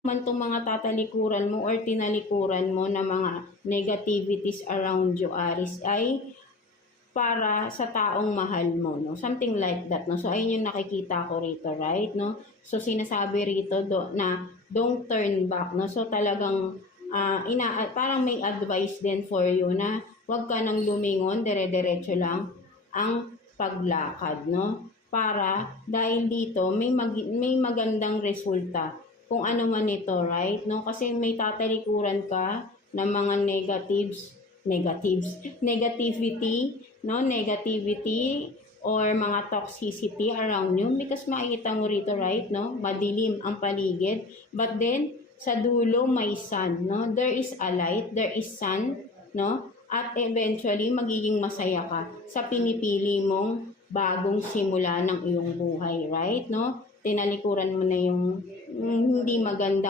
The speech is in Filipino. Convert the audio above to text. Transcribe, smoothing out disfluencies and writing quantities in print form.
man itong mga tatalikuran mo or tinalikuran mo na mga negativities around you, Aries, ay para sa taong mahal mo, no? Something like that, no? So, ayun yung nakikita ko rito, right, no? So, sinasabi rito na don't turn back, no? So, talagang parang may advice din for you na huwag ka nang lumingon, dire-diretso lang ang paglakad, no? Para dahil dito may magandang resulta kung ano man ito, right? No? Kasi may tatalikuran ka ng mga negativity, no? Negativity or mga toxicity around you because makikita mo rito, right, no? Madilim ang paligid. But then, sa dulo may sun, no? There is a light, there is sun, no? At eventually, magiging masaya ka sa pinipili mong bagong simula ng iyong buhay, right, no? Tinalikuran mo na yung hindi magandang